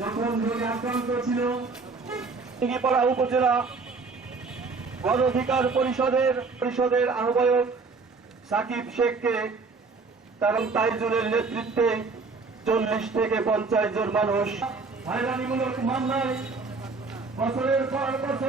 যখন রোগে আক্রান্ত ছিল টুঙ্গিপাড়া উপজেলা গণ অধিকার পরিষদের পরিষদের আহ্বায়ক সাকিব শেখকে তার তাইজুলের নেতৃত্বে চল্লিশ থেকে পঞ্চাশ জন মানুষ। হয়রানিমূলক মামলায় বছরের পর বছর